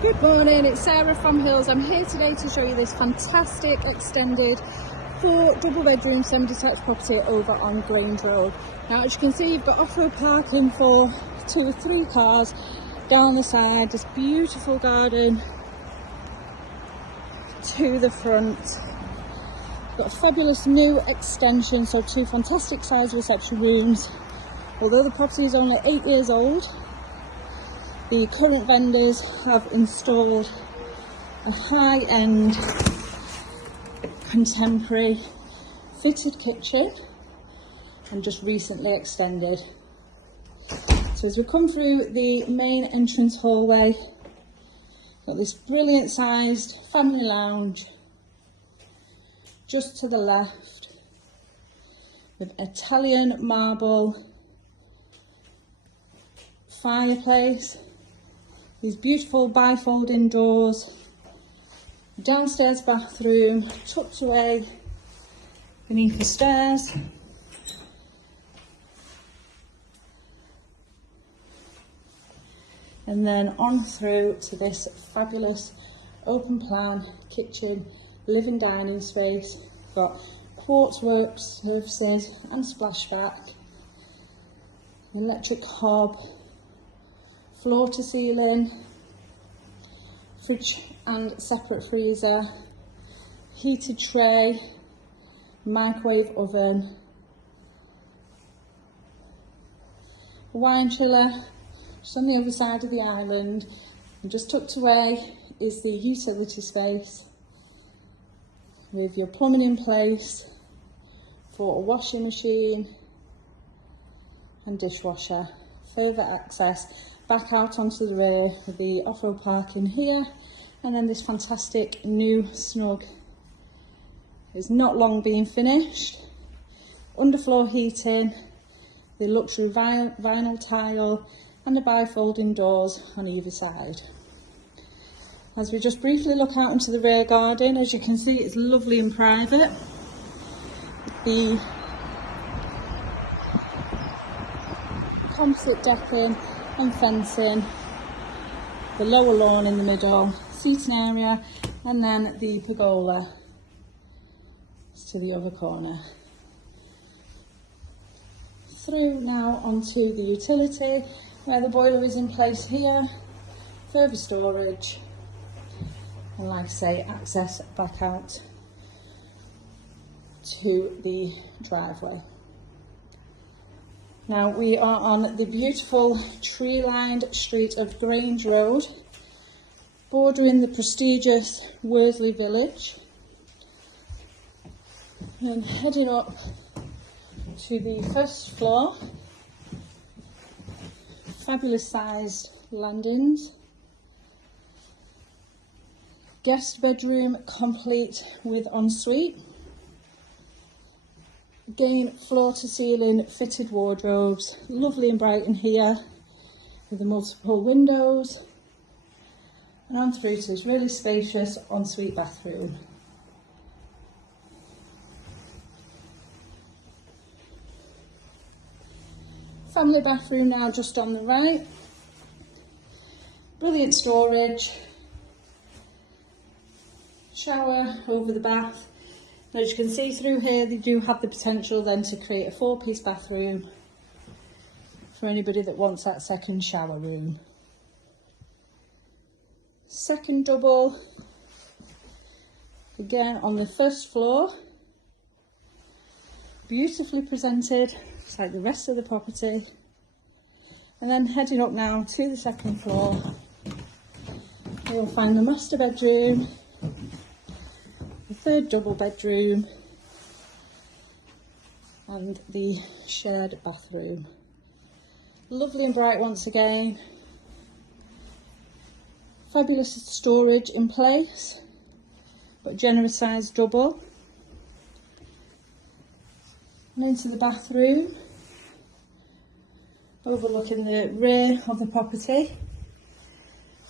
Good morning, it's Sarah from Hills. I'm here today to show you this fantastic extended 4 double bedroom semi-detached property over on Grange Road. Now, as you can see, you've got off-road parking for 2 or 3 cars down the side, this beautiful garden to the front. Got a fabulous new extension, so 2 fantastic size reception rooms. Although the property is only 8 years old, the current vendors have installed a high-end contemporary fitted kitchen and just recently extended. So as we come through the main entrance hallway, got this brilliant sized family lounge just to the left with Italian marble fireplace, these beautiful bifolding doors, downstairs bathroom tucked away beneath the stairs, and then on through to this fabulous open plan kitchen, living dining space. Got quartz work surfaces and splashback, electric hob, floor to ceiling, fridge and separate freezer, heated tray, microwave oven, wine chiller just on the other side of the island, and just tucked away is the utility space with your plumbing in place for a washing machine and dishwasher. Further access back out onto the rear with the off-road parking here, and then this fantastic new snug. It's not long being finished. Underfloor heating, the luxury vinyl tile and the bifolding doors on either side. As we just briefly look out into the rear garden, as you can see, it's lovely and private. The composite decking and fencing, the lower lawn in the middle, seating area, and then the pergola to the other corner. Through now onto the utility where the boiler is in place here, further storage, and like I say, access back out to the driveway. Now we are on the beautiful tree-lined street of Grange Road, bordering the prestigious Worsley Village, and heading up to the first floor. Fabulous sized landings, guest bedroom complete with ensuite. Again, floor to ceiling fitted wardrobes, lovely and bright in here with the multiple windows, and on through to this really spacious ensuite bathroom. Family bathroom now just on the right. Brilliant storage, shower over the bath. As you can see through here, they do have the potential then to create a 4-piece bathroom for anybody that wants that second shower room. Second double, again on the first floor, beautifully presented, just like the rest of the property. And then heading up now to the second floor, you'll find the master bedroom, the third double bedroom, and the shared bathroom. Lovely and bright once again. Fabulous storage in place, but generous sized double. And into the bathroom, overlooking the rear of the property.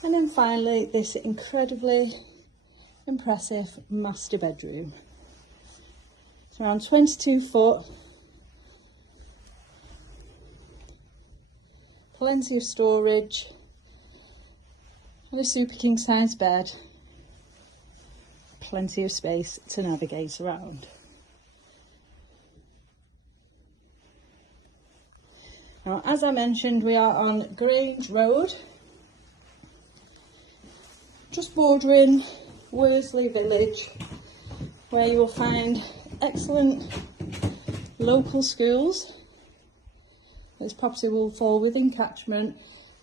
And then finally, this incredibly impressive master bedroom. It's around 22 foot, plenty of storage, And a super king size bed. Plenty of space to navigate around. Now, as I mentioned, we are on Grange Road, just bordering Worsley Village, where you will find excellent local schools. This property will fall within catchment.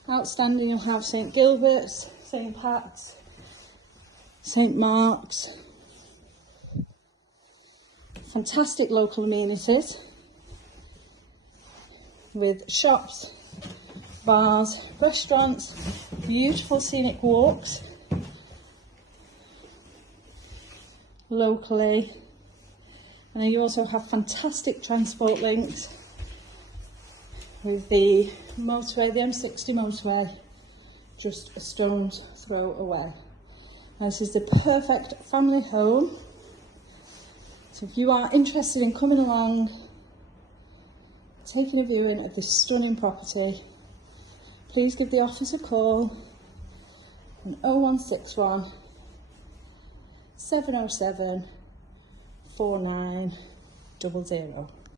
Outstanding, you'll have St Gilbert's, St Pat's, St Mark's. Fantastic local amenities with shops, bars, restaurants, beautiful scenic walks locally. And then you also have fantastic transport links with the motorway, the M60 motorway, just a stone's throw away. And this is the perfect family home. So if you are interested in coming along, taking a viewing of this stunning property, please give the office a call on 0161 707 4900.